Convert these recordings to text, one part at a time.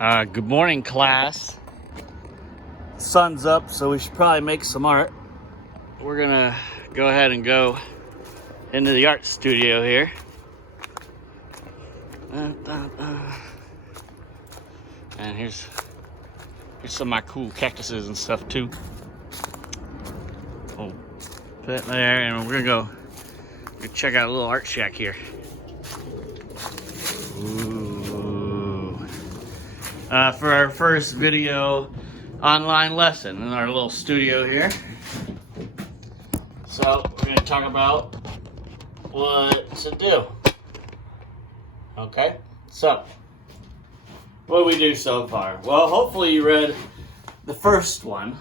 Good morning, class. Sun's up, so we should probably make some art. We're gonna go ahead and go into the art studio here. And here's some of my cool cactuses and stuff too. Oh, put it there, and we're gonna go check out a little art shack here. Ooh. For our first video online lesson in our little studio here. So we're going to talk about what to do. Okay, so what did we do so far? Well, hopefully you read the first one,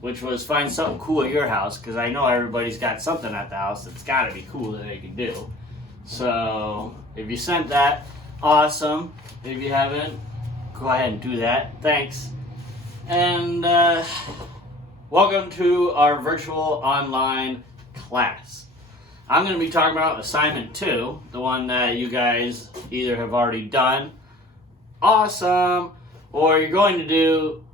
which was find something cool at your house, because I know everybody's got something at the house that's got to be cool that they can do. So if you sent that, awesome. If you haven't, go ahead and do that. Thanks. And welcome to our virtual online class. I'm going to be talking about assignment 2, the one that you guys either have already done, awesome, or you're going to do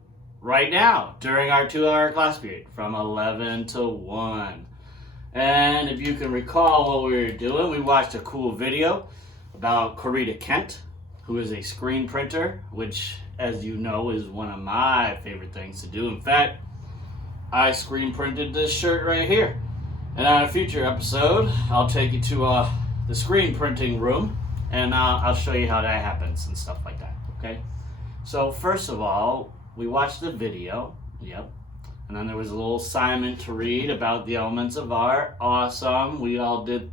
right now during our 2-hour class period from 11 to 1. And if you can recall what we were doing, we watched a cool video about Corita Kent, who is a screen printer, which, as you know, is one of my favorite things to do. In fact, I screen printed this shirt right here. And on a future episode, I'll take you to the screen printing room, and I'll show you how that happens and stuff like that, okay? So first of all, we watched the video, yep. And then there was a little assignment to read about the elements of art. Awesome, we all did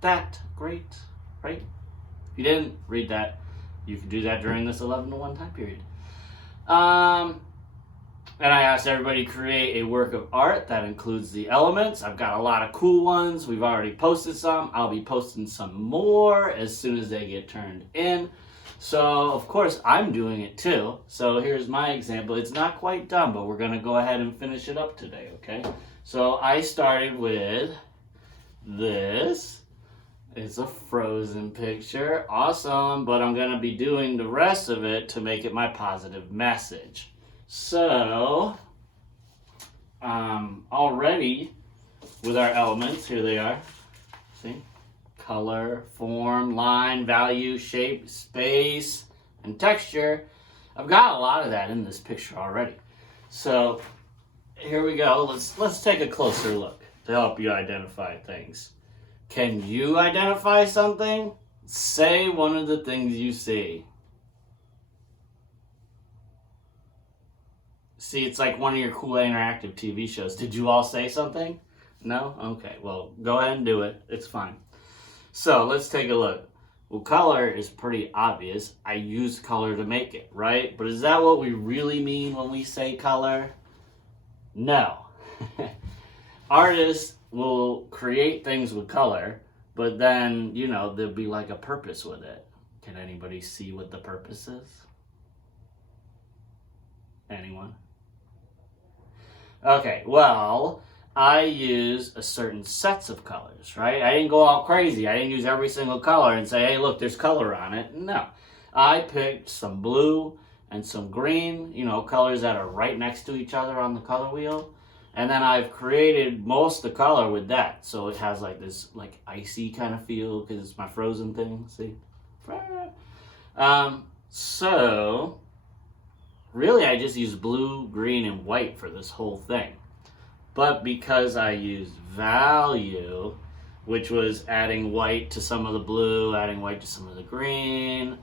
that, great, right? If you didn't read that, you can do that during this 11 to 1 time period. And I asked everybody to create a work of art that includes the elements. I've got a lot of cool ones. We've already posted some. I'll be posting some more as soon as they get turned in. So, of course, I'm doing it too. So here's my example. It's not quite done, but we're going to go ahead and finish it up today, okay? So I started with this. It's a Frozen picture. Awesome, but I'm going to be doing the rest of it to make it my positive message. So, already with our elements, here they are. See? Color, form, line, value, shape, space, and texture. I've got a lot of that in this picture already. So, here we go. Let's take a closer look to help you identify things. Can you identify something? Say one of the things you see. See, it's like one of your cool interactive TV shows. Did you all say something? No? Okay, well, go ahead and do it. It's fine. So, let's take a look. Well, color is pretty obvious. I use color to make it, right? But is that what we really mean when we say color? No. Artists will create things with color, but then, you know, there'll be like a purpose with it. Can anybody see what the purpose is? Anyone? Okay, well, I use a certain sets of colors, right? I didn't go all crazy. I didn't use every single color and say, hey, look, there's color on it. No. I picked some blue and some green, you know, colors that are right next to each other on the color wheel. And then I've created most of the color with that. So it has like this like icy kind of feel because it's my Frozen thing, see? So really I just use blue, green, and white for this whole thing. But because I used value, which was adding white to some of the blue, adding white to some of the green,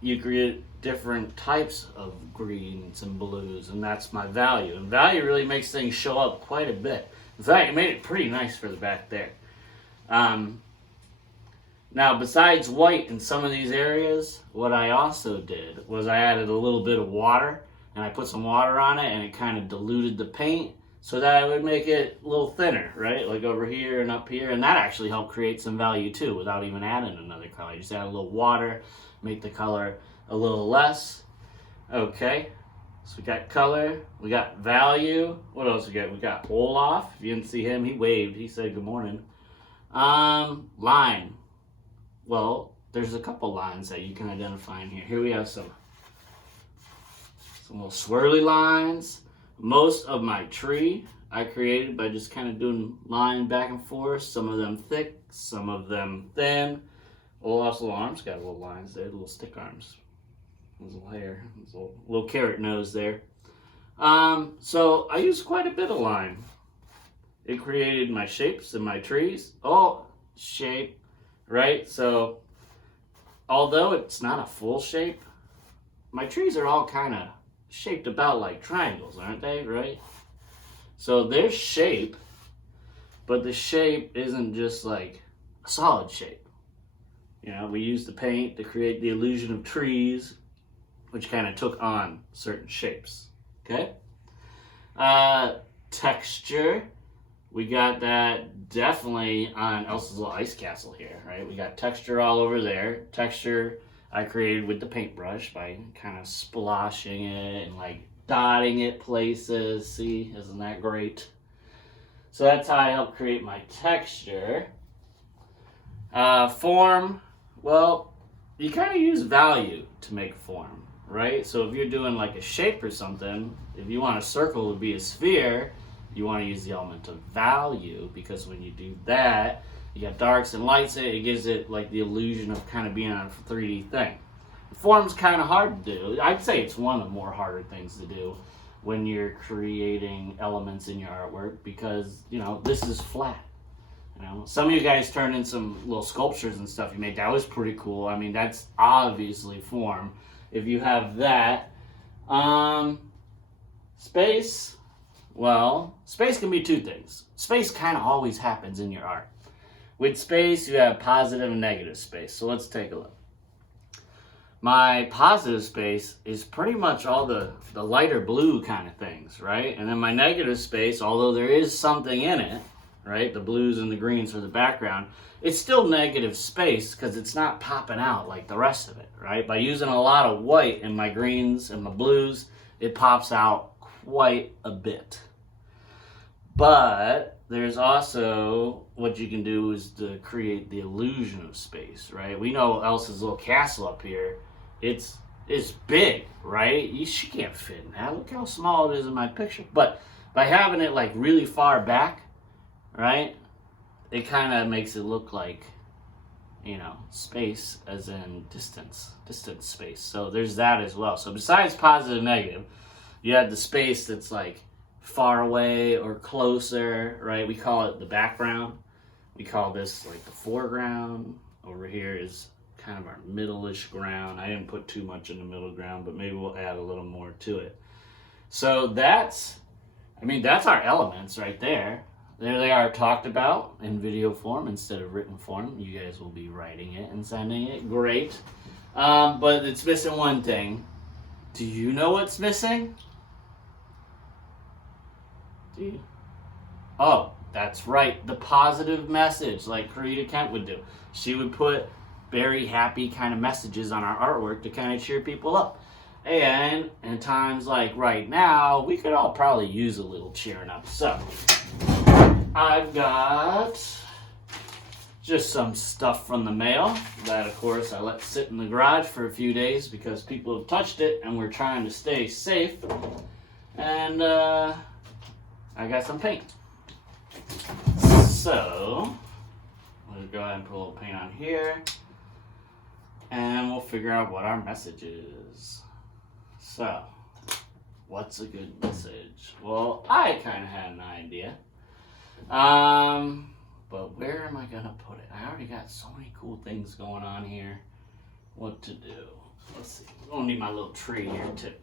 you create different types of greens and blues, and that's my value. And value really makes things show up quite a bit. In fact, it made it pretty nice for the back there. Now, besides white in some of these areas, what I also did was I added a little bit of water, and I put some water on it, and it kind of diluted the paint so that I would make it a little thinner, right? Like over here and up here, and that actually helped create some value too without even adding another color. You just add a little water, make the color a little less. Okay, so we got color, we got value. What else we got? We got Olaf. If you didn't see him, he waved. He said good morning. Line. Well, there's a couple lines that you can identify in here. Here we have some little swirly lines. Most of my tree I created by just kind of doing line back and forth. Some of them thick, some of them thin. Olaf's little arms got little lines there, little stick arms. His little hair, his little carrot nose there. So I used quite a bit of line. It created my shapes and my trees. Oh, shape, right? So although it's not a full shape, my trees are all kind of shaped about like triangles, aren't they, right? So there's shape, but the shape isn't just like a solid shape. You know, we used the paint to create the illusion of trees, which kind of took on certain shapes, okay? Texture, we got that definitely on Elsa's little ice castle here, right? We got texture all over there. Texture I created with the paintbrush by kind of splashing it and like dotting it places. See, isn't that great? So that's how I help create my texture. Form, well, you kind of use value to make form, right? So if you're doing like a shape or something, if you want a circle to be a sphere, you want to use the element of value, because when you do that, you got darks and lights in it, it gives it like the illusion of kind of being on a 3D thing. Form's kind of hard to do. I'd say it's one of the more harder things to do when you're creating elements in your artwork, because, you know, this is flat. You know, some of you guys turned in some little sculptures and stuff you made. That was pretty cool. I mean, that's obviously form. If you have that. Space, well, space can be two things. Space kind of always happens in your art. With space, you have positive and negative space. So let's take a look. My positive space is pretty much all the lighter blue kind of things, right? And then my negative space, although there is something in it, right? The blues and the greens for the background, it's still negative space because it's not popping out like the rest of it, right? By using a lot of white in my greens and my blues, it pops out quite a bit. But there's also what you can do is to create the illusion of space, right? We know Elsa's little castle up here, it's big, right? She can't fit in that. Look how small it is in my picture. But by having it like really far back, right, it kind of makes it look like, you know, space as in distance space. So there's that as well. So besides positive and negative, you have the space that's like far away or closer, right? We call it the background. We call this like the foreground. Over here is kind of our middle-ish ground. I didn't put too much in the middle ground, but maybe we'll add a little more to it. So that's our elements right there. There they are, talked about in video form instead of written form. You guys will be writing it and sending it. Great. But it's missing one thing. Do you know what's missing? Do you? Oh, that's right. The positive message, like Karita Kent would do. She would put very happy kind of messages on our artwork to kind of cheer people up. And in times like right now, we could all probably use a little cheering up. So I've got just some stuff from the mail that, of course, I let sit in the garage for a few days because people have touched it and we're trying to stay safe. And I got some paint. So let's go ahead and put a little paint on here and we'll figure out what our message is. So, what's a good message? Well, I kind of had an idea. But where am I gonna put it? I already got so many cool things going on here. What to do? Let's see. I'm gonna need my little tree here too.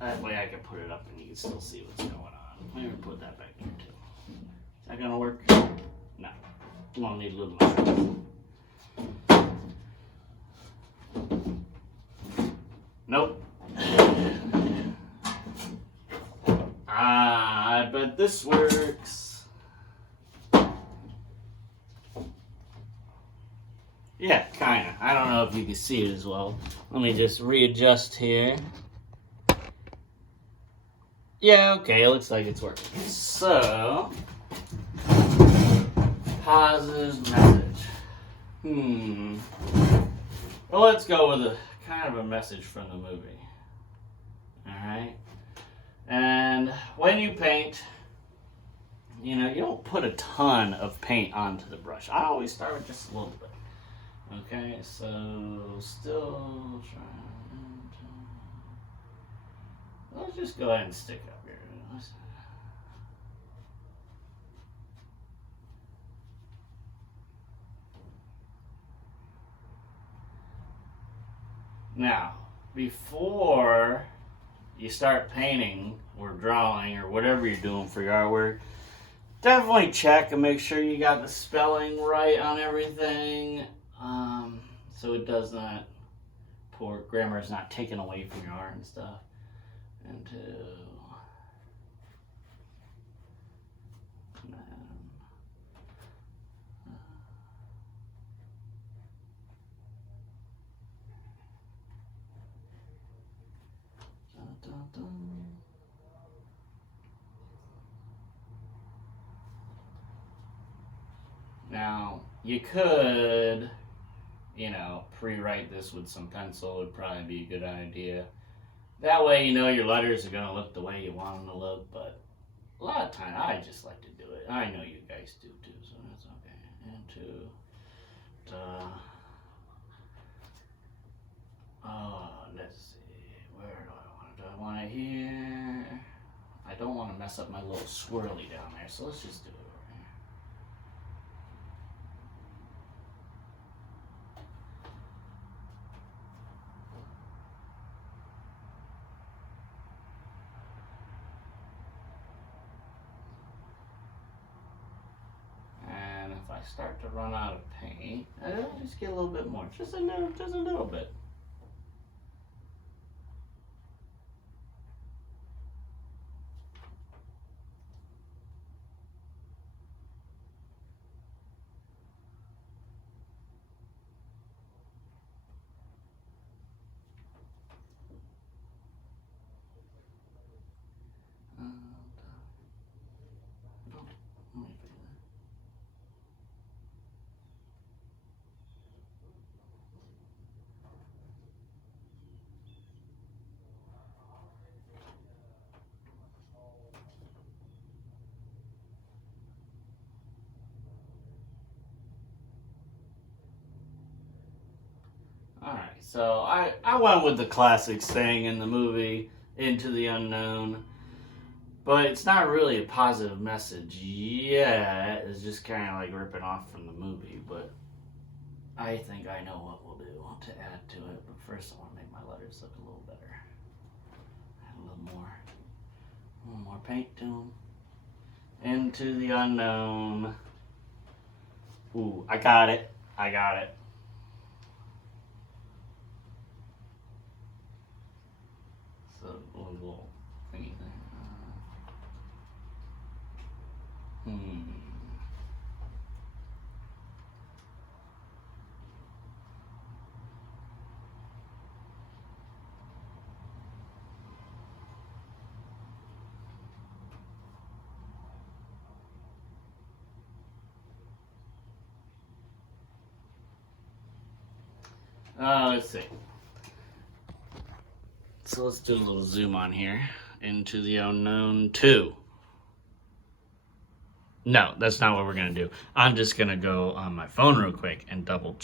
That way I can put it up and you can still see what's going on. I'm gonna put that back here too. Is that gonna work? No. I'm gonna need a little more. Nope. I bet this works. Yeah, kinda. I don't know if you can see it as well. Let me just readjust here. Yeah, okay, it looks like it's working. So, positive message. Well, let's go with a kind of a message from the movie. Alright? And when you paint, you know, you don't put a ton of paint onto the brush. I always start with just a little bit. Okay, so still trying to... Let's just go ahead and stick up here. Now, before you start painting or drawing or whatever you're doing for your artwork, definitely check and make sure you got the spelling right on everything, so it does not, poor grammar is not taken away from your art and stuff. And now, you could, you know, pre-write this with some pencil would probably be a good idea. That way, you know, your letters are going to look the way you want them to look, but a lot of time, I just like to do it. I know you guys do too, so that's okay. And let's see, where do I want it? Do I want it here? I don't want to mess up my little swirly down there, so let's just do it. If I start to run out of paint, I'll just get a little bit more, just a little bit. Alright, so I went with the classic saying in the movie, Into the Unknown. But it's not really a positive message yet. It's just kind of like ripping off from the movie. But I think I know what we'll do to add to it. But first I want to make my letters look a little better. Add a little more paint to them. Into the Unknown. Ooh, I got it. So a little thingy there. Let's see. So let's do a little zoom on here. Into the Unknown 2. No, that's not what we're going to do. I'm just going to go on my phone real quick and double check.